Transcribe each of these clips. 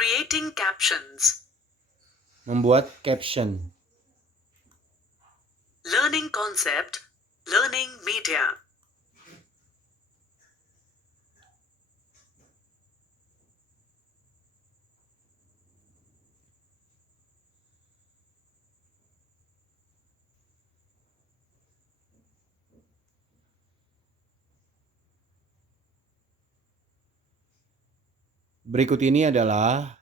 Creating captions. Membuat caption. Learning concept. Learning media. Berikut ini adalah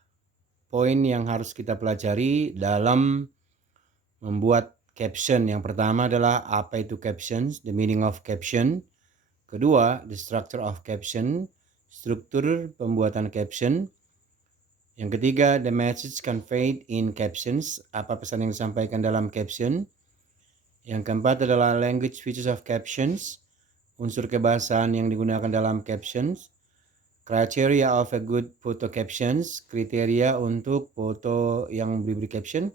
poin yang harus kita pelajari dalam membuat caption. Yang pertama adalah apa itu captions, the meaning of caption. Kedua, the structure of caption, struktur pembuatan caption. Yang ketiga, the message conveyed in captions, apa pesan yang disampaikan dalam caption. Yang keempat adalah language features of captions, unsur kebahasaan yang digunakan dalam captions. Criteria of a good photo captions, kriteria untuk foto yang diberi caption.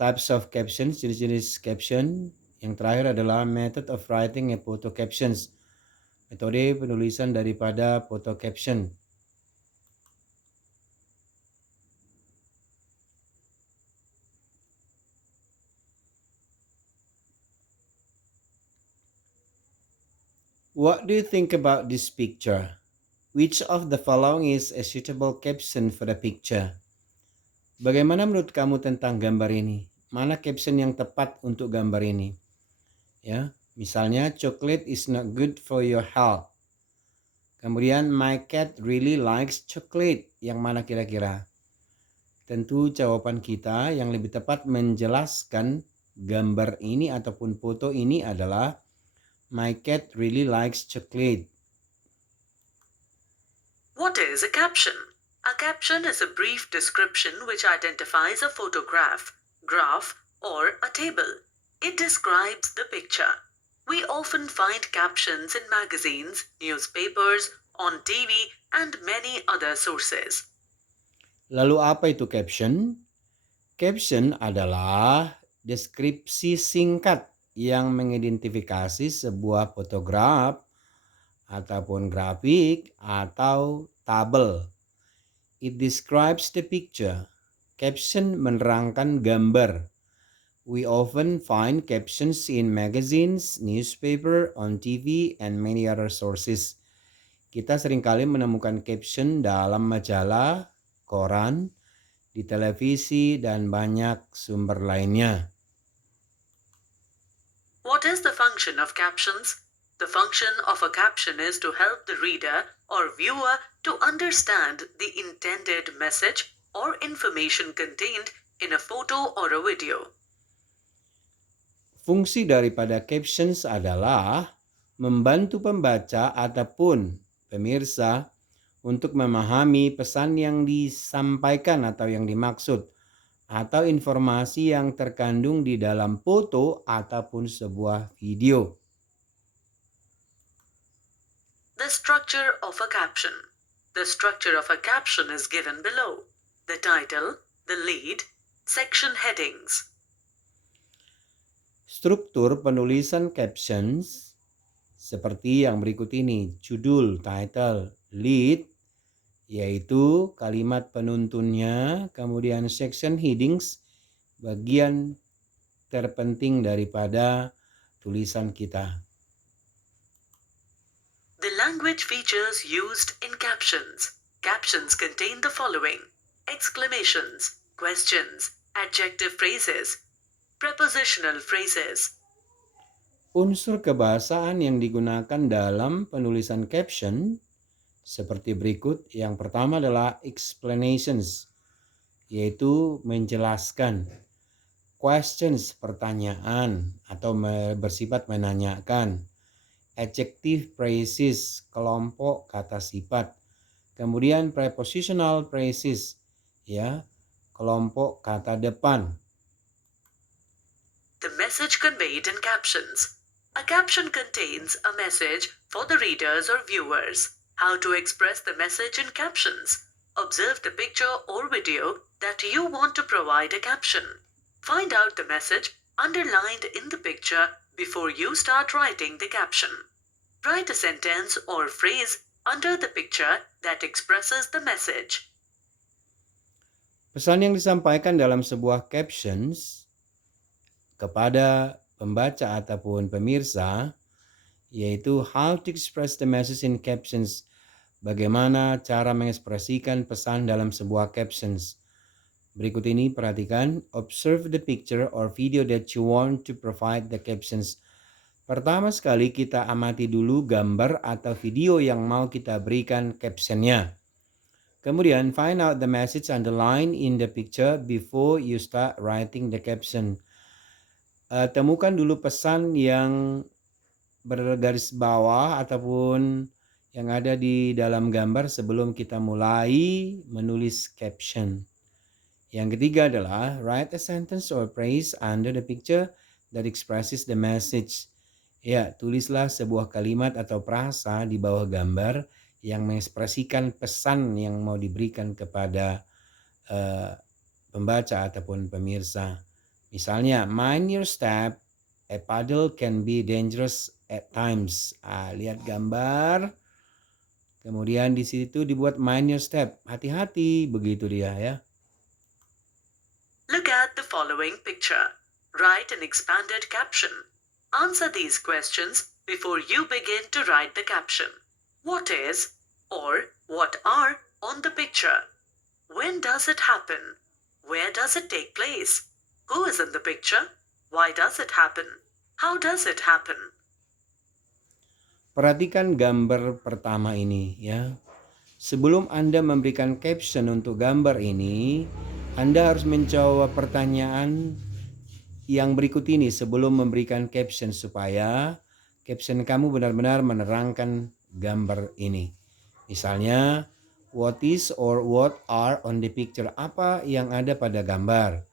Types of captions, jenis-jenis caption. Yang terakhir adalah method of writing a photo captions, metode penulisan daripada foto caption. What do you think about this picture? Which of the following is a suitable caption for the picture? Bagaimana menurut kamu tentang gambar ini? Mana caption yang tepat untuk gambar ini? Ya, misalnya chocolate is not good for your health. Kemudian my cat really likes chocolate. Yang mana kira-kira? Tentu jawaban kita yang lebih tepat menjelaskan gambar ini ataupun foto ini adalah my cat really likes chocolate. What is a caption? A caption is a brief description which identifies a photograph, graph, or a table. It describes the picture. We often find captions in magazines, newspapers, on TV, and many other sources. Lalu apa itu caption? Caption adalah deskripsi singkat yang mengidentifikasi sebuah fotograf ataupun grafik atau tabel. It describes the picture. Caption menerangkan gambar. We often find captions in magazines, newspaper, on TV, and many other sources. Kita seringkali menemukan caption dalam majalah, koran, di televisi, dan banyak sumber lainnya. What is the function of captions? The function of a caption is to help the reader or viewer to understand the intended message or information contained in a photo or a video. Fungsi daripada captions adalah membantu pembaca ataupun pemirsa untuk memahami pesan yang disampaikan atau yang dimaksud atau informasi yang terkandung di dalam foto ataupun sebuah video. The structure of a caption. The structure of a caption is given below. The title, the lead, section headings. Struktur penulisan captions seperti yang berikut ini, judul, title, lead, yaitu kalimat penuntunnya, kemudian section headings, bagian terpenting daripada tulisan kita. The language features used in captions. Captions contain the following: exclamations, questions, adjective phrases, prepositional phrases. Unsur kebahasaan yang digunakan dalam penulisan caption seperti berikut. Yang pertama adalah explanations, yaitu menjelaskan. Questions, pertanyaan atau bersifat menanyakan. Adjective phrases, kelompok kata sifat. Kemudian prepositional phrases, ya, kelompok kata depan. The message conveyed in captions. A caption contains a message for the readers or viewers. How to express the message in captions. Observe the picture or video that you want to provide a caption. Find out the message underlined in the picture before you start writing the caption. Write a sentence or phrase under the picture that expresses the message. Pesan yang disampaikan dalam sebuah captions kepada pembaca ataupun pemirsa yaitu how to express the message in captions. Bagaimana cara mengekspresikan pesan dalam sebuah captions. Berikut ini perhatikan, observe the picture or video that you want to provide the captions. Pertama sekali kita amati dulu gambar atau video yang mau kita berikan captionnya. Kemudian find out the message underlined in the picture before you start writing the caption. Temukan dulu pesan yang bergaris bawah ataupun yang ada di dalam gambar sebelum kita mulai menulis caption. Yang ketiga adalah write a sentence or phrase under the picture that expresses the message. Ya, tulislah sebuah kalimat atau frasa di bawah gambar yang mengekspresikan pesan yang mau diberikan kepada pembaca ataupun pemirsa. Misalnya, mind your step, a puddle can be dangerous at times. Lihat gambar, kemudian di situ dibuat mind your step, hati-hati, begitu dia ya. Look at the following picture. Write an expanded caption. Answer these questions before you begin to write the caption. What is or what are on the picture? When does it happen? Where does it take place? Who is in the picture? Why does it happen? How does it happen? Perhatikan gambar pertama ini ya. Sebelum Anda memberikan caption untuk gambar ini, Anda harus menjawab pertanyaan yang berikut ini sebelum memberikan caption supaya caption kamu benar-benar menerangkan gambar ini. Misalnya, what is or what are on the picture? Apa yang ada pada gambar?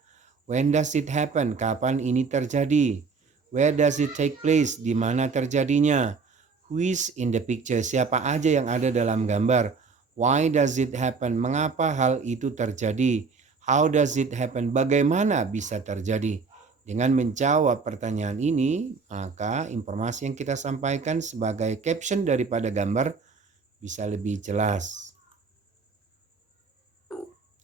When does it happen? Kapan ini terjadi? Where does it take place? Di mana terjadinya? Who is in the picture? Siapa aja yang ada dalam gambar? Why does it happen? Mengapa hal itu terjadi? How does it happen? Bagaimana bisa terjadi? Dengan menjawab pertanyaan ini, maka informasi yang kita sampaikan sebagai caption daripada gambar bisa lebih jelas.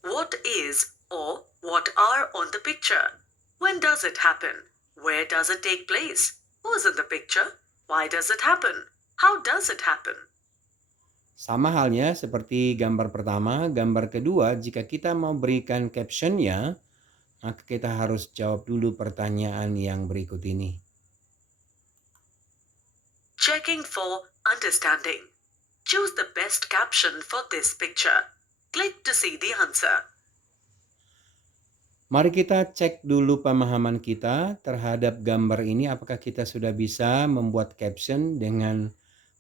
What is or what are on the picture? When does it happen? Where does it take place? Who is in the picture? Why does it happen? How does it happen? Sama halnya seperti gambar pertama, gambar kedua, jika kita mau berikan captionnya, maka kita harus jawab dulu pertanyaan yang berikut ini. Checking for understanding. Choose the best caption for this picture. Click to see the answer. Mari kita cek dulu pemahaman kita terhadap gambar ini. Apakah kita sudah bisa membuat caption dengan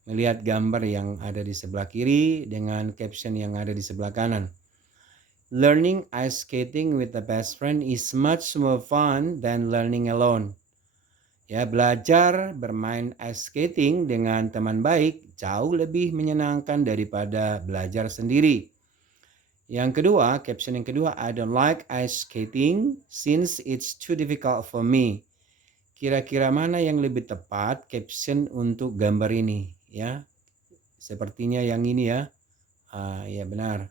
melihat gambar yang ada di sebelah kiri dengan caption yang ada di sebelah kanan. Learning ice skating with a best friend is much more fun than learning alone. Ya, belajar bermain ice skating dengan teman baik jauh lebih menyenangkan daripada belajar sendiri. Yang kedua, caption yang kedua, I don't like ice skating since it's too difficult for me. Kira-kira mana yang lebih tepat caption untuk gambar ini? Ya, sepertinya yang ini ya. Ya benar.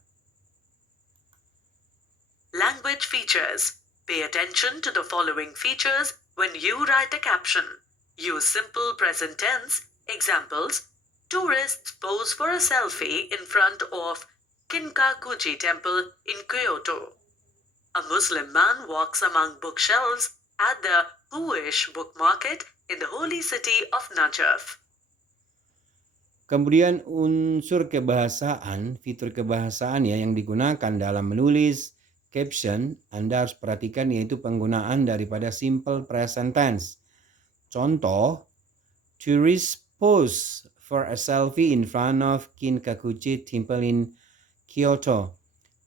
Language features. Pay attention to the following features when you write a caption. Use simple present tense. Examples. Tourists pose for a selfie in front of Kinkakuji Temple in Kyoto. A Muslim man walks among bookshelves at the Huish book market in the holy city of Najaf. Kemudian unsur kebahasaan, fitur kebahasaan ya yang digunakan dalam menulis caption, Anda harus perhatikan yaitu penggunaan daripada simple present tense. Contoh, tourists pose for a selfie in front of Kinkakuji Temple in Kyoto.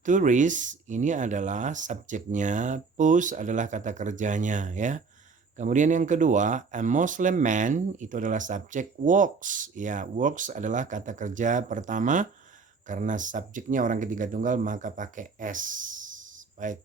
Tourist ini adalah subjeknya, pose adalah kata kerjanya ya. Kemudian yang kedua, a Muslim man itu adalah subjek, walks. Ya, walks adalah kata kerja pertama karena subjeknya orang ketiga tunggal maka pakai s. Baik.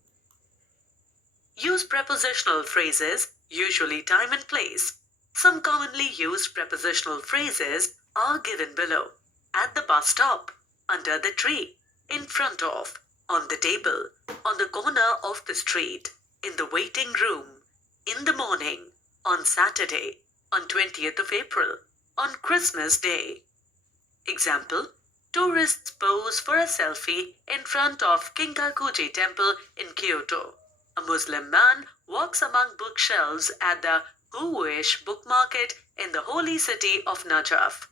Use prepositional phrases, usually time and place. Some commonly used prepositional phrases are given below. At the bus stop, under the tree, in front of, on the table, on the corner of the street, in the waiting room, in the morning, on Saturday, on 20th of April, on Christmas Day. Example, tourists pose for a selfie in front of Kinkakuji Temple in Kyoto. A Muslim man walks among bookshelves at the Huwish book market in the holy city of Najaf.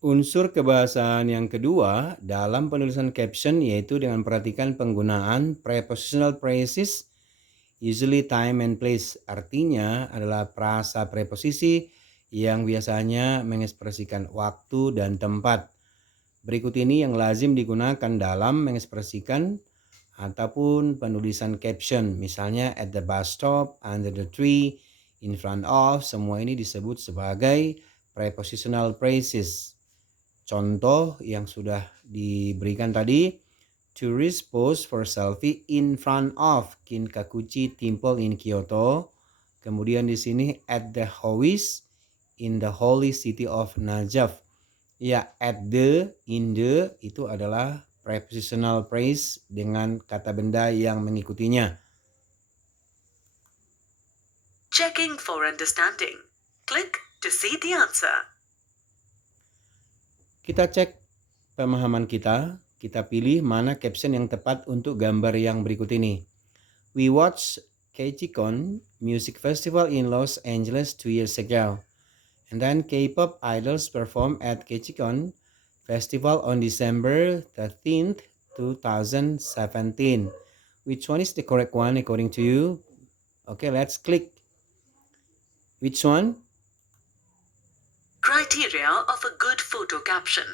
Unsur kebahasaan yang kedua dalam penulisan caption yaitu dengan perhatikan penggunaan prepositional phrases, usually time and place. Artinya adalah frasa preposisi yang biasanya mengekspresikan waktu dan tempat. Berikut ini yang lazim digunakan dalam mengekspresikan ataupun penulisan caption. Misalnya at the bus stop, under the tree, in front of, semua ini disebut sebagai prepositional phrases. Contoh yang sudah diberikan tadi, tourists pose for selfie in front of Kinkakuji Temple in Kyoto. Kemudian di sini at the Huwish in the holy city of Najaf. Ya, at the, in the itu adalah prepositional phrase dengan kata benda yang mengikutinya. Checking for understanding. Click to see the answer. Kita cek pemahaman kita pilih mana caption yang tepat untuk gambar yang berikut ini. We watched KCON Music Festival in Los Angeles 2 years ago. And then K-pop idols performed at KCON Festival on December 13th, 2017. Which one is the correct one according to you? Okay, let's click. Which one? Criteria of a good photo caption.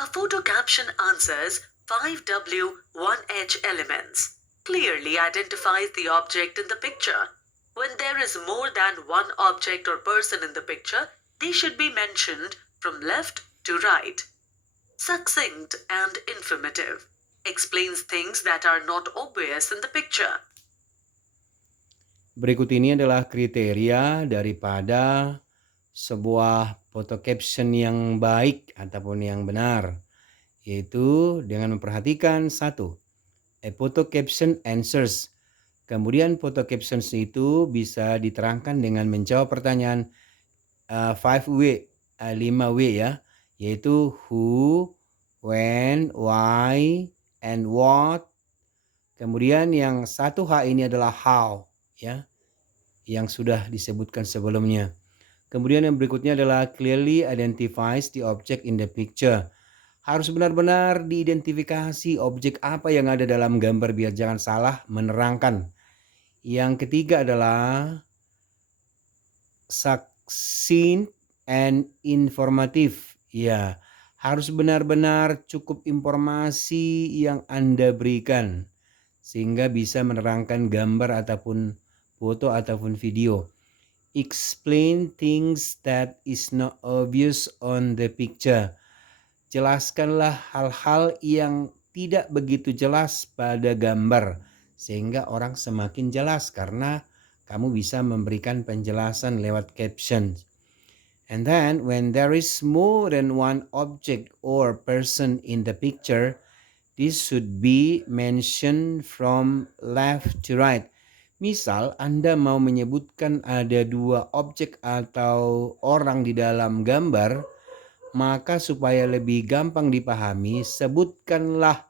A photo caption answers 5W1H elements. Clearly identifies the object in the picture. When there is more than one object or person in the picture, they should be mentioned from left to right. Succinct and informative. Explains things that are not obvious in the picture. Berikut ini adalah kriteria daripada sebuah foto caption yang baik ataupun yang benar, yaitu dengan memperhatikan satu, a photo caption answers. Kemudian foto captions itu bisa diterangkan dengan menjawab pertanyaan 5W, 5W ya, yaitu who, when, why, and what. Kemudian yang 1H ini adalah how ya, yang sudah disebutkan sebelumnya. Kemudian yang berikutnya adalah clearly identifies the object in the picture. Harus benar-benar diidentifikasi objek apa yang ada dalam gambar biar jangan salah menerangkan. Yang ketiga adalah succinct and informative. Ya, harus benar-benar cukup informasi yang Anda berikan sehingga bisa menerangkan gambar ataupun foto ataupun video. Explain things that is not obvious on the picture. Jelaskanlah hal-hal yang tidak begitu jelas pada gambar sehingga orang semakin jelas karena kamu bisa memberikan penjelasan lewat caption. And then when there is more than one object or person in the picture, this should be mentioned from left to right. Misal Anda mau menyebutkan ada 2 objek atau orang di dalam gambar, maka supaya lebih gampang dipahami, sebutkanlah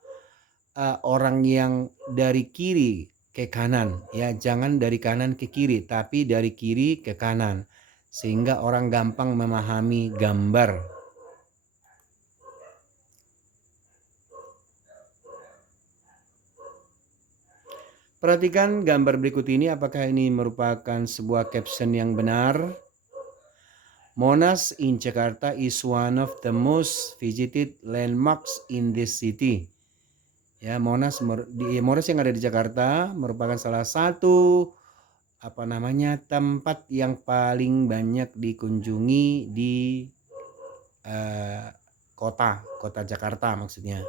orang yang dari kiri ke kanan ya, jangan dari kanan ke kiri tapi dari kiri ke kanan sehingga orang gampang memahami gambar. Perhatikan gambar berikut ini, apakah ini merupakan sebuah caption yang benar? Monas in Jakarta is one of the most visited landmarks in this city. Ya, Monas yang ada di Jakarta merupakan salah satu tempat yang paling banyak dikunjungi di kota Jakarta maksudnya.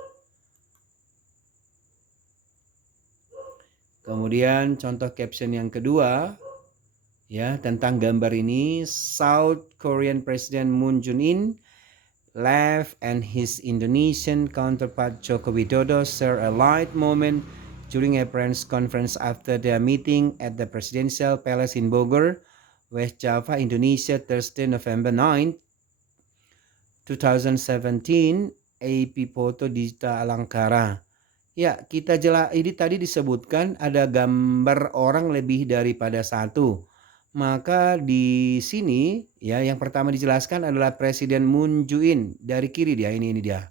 Kemudian contoh caption yang kedua ya tentang gambar ini, South Korean President Moon Jae-in Laugh and his Indonesian counterpart Joko Widodo share a light moment during a press conference after their meeting at the Presidential Palace in Bogor, West Java, Indonesia, Thursday, November 9, 2017, AP Foto Dita Alangkara. Ya, ini tadi disebutkan ada gambar orang lebih daripada satu. Maka di sini ya yang pertama dijelaskan adalah Presiden Moon Jae-in, dari kiri dia, ini dia.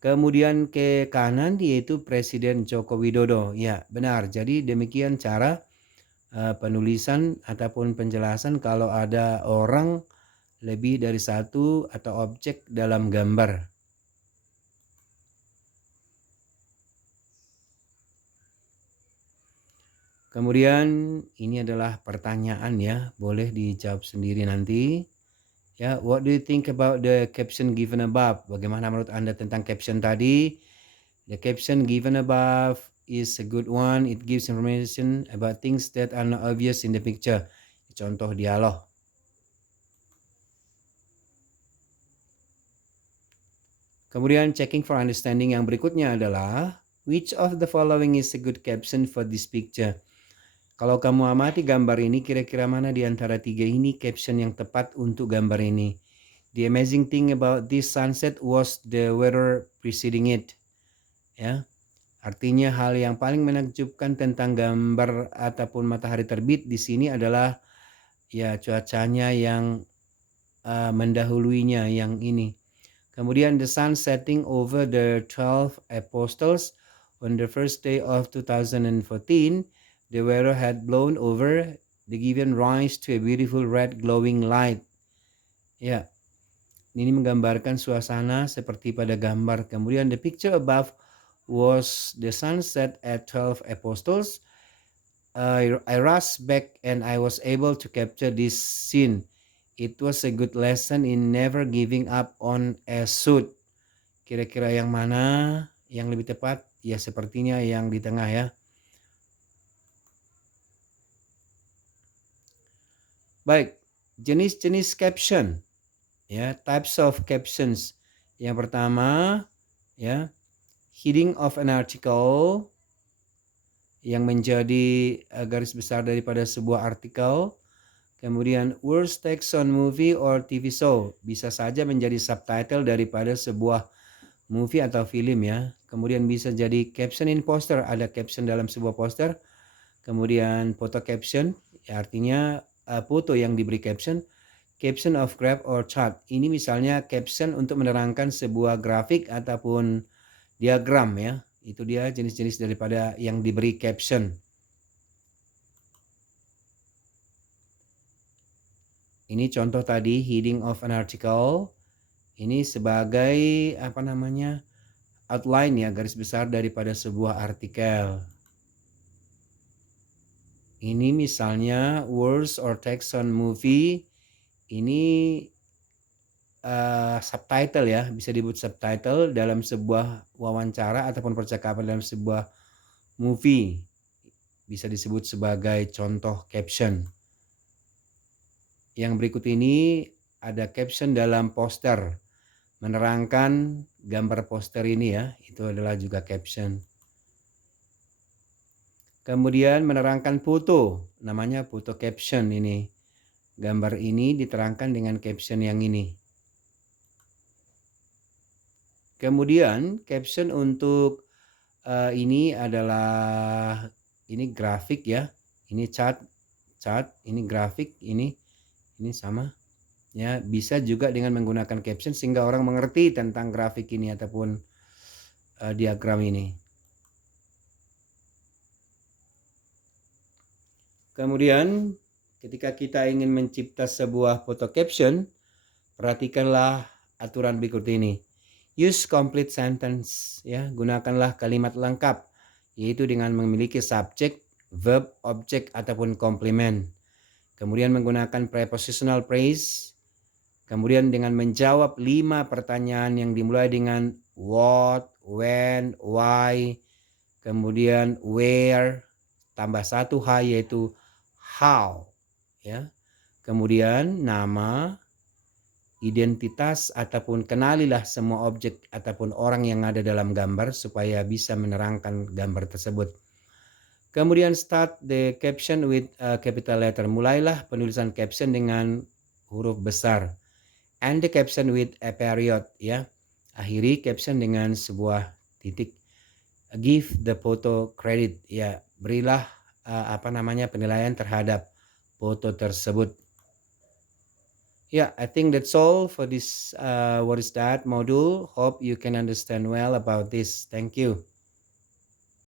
Kemudian ke kanan yaitu Presiden Joko Widodo. Ya, benar. Jadi demikian cara penulisan ataupun penjelasan kalau ada orang lebih dari satu atau objek dalam gambar. Kemudian ini adalah pertanyaan ya, boleh dijawab sendiri nanti. Ya, what do you think about the caption given above? Bagaimana menurut Anda tentang caption tadi? The caption given above is a good one. It gives information about things that are not obvious in the picture. Contoh dialog. Kemudian checking for understanding yang berikutnya adalah which of the following is a good caption for this picture? Kalau kamu amati gambar ini, kira-kira mana di antara tiga ini caption yang tepat untuk gambar ini? The amazing thing about this sunset was the weather preceding it. Ya, artinya hal yang paling menakjubkan tentang gambar ataupun matahari terbit di sini adalah ya cuacanya yang mendahuluinya yang ini. Kemudian the sun setting over the 12 apostles on the first day of 2014. The weather had blown over the given rise to a beautiful red glowing light. Ya, ini menggambarkan suasana seperti pada gambar. Kemudian the picture above was the sunset at 12 apostles. I rushed back and I was able to capture this scene. It was a good lesson in never giving up on a shoot. Kira-kira yang mana yang lebih tepat? Ya sepertinya yang di tengah ya. Baik, jenis-jenis caption, ya, types of captions. Yang pertama, ya, heading of an article yang menjadi garis besar daripada sebuah artikel. Kemudian words text on movie or TV show, bisa saja menjadi subtitle daripada sebuah movie atau film ya. Kemudian bisa jadi caption in poster, ada caption dalam sebuah poster. Kemudian photo caption, ya, artinya foto yang diberi caption. Caption of graph or chart, ini misalnya caption untuk menerangkan sebuah grafik ataupun diagram ya. Itu dia jenis-jenis daripada yang diberi caption. Ini contoh tadi heading of an article. Ini sebagai outline ya, garis besar daripada sebuah artikel. Ini misalnya words or text on movie. Ini subtitle ya, bisa disebut subtitle dalam sebuah wawancara ataupun percakapan dalam sebuah movie. Bisa disebut sebagai contoh caption. Yang berikut ini ada caption dalam poster. Menerangkan gambar poster ini ya, itu adalah juga caption. Kemudian menerangkan foto, namanya foto caption ini. Gambar ini diterangkan dengan caption yang ini. Kemudian caption untuk ini adalah ini grafik ya. Ini chart, ini grafik, ini sama. Ya, bisa juga dengan menggunakan caption sehingga orang mengerti tentang grafik ini ataupun diagram ini. Kemudian ketika kita ingin mencipta sebuah foto caption, perhatikanlah aturan berikut ini. Use complete sentence ya, gunakanlah kalimat lengkap yaitu dengan memiliki subjek, verb, object ataupun komplement. Kemudian menggunakan prepositional phrase. Kemudian dengan menjawab 5 pertanyaan yang dimulai dengan what, when, why, kemudian where, tambah 1 H yaitu how, ya. Kemudian nama, identitas ataupun kenalilah semua objek ataupun orang yang ada dalam gambar supaya bisa menerangkan gambar tersebut. Kemudian start the caption with a capital letter. Mulailah penulisan caption dengan huruf besar. And the caption with a period, ya. Akhiri caption dengan sebuah titik. Give the photo credit, ya. Berilah penilaian terhadap foto tersebut. Yeah, I think that's all for this what is that module. Hope you can understand well about this. Thank you.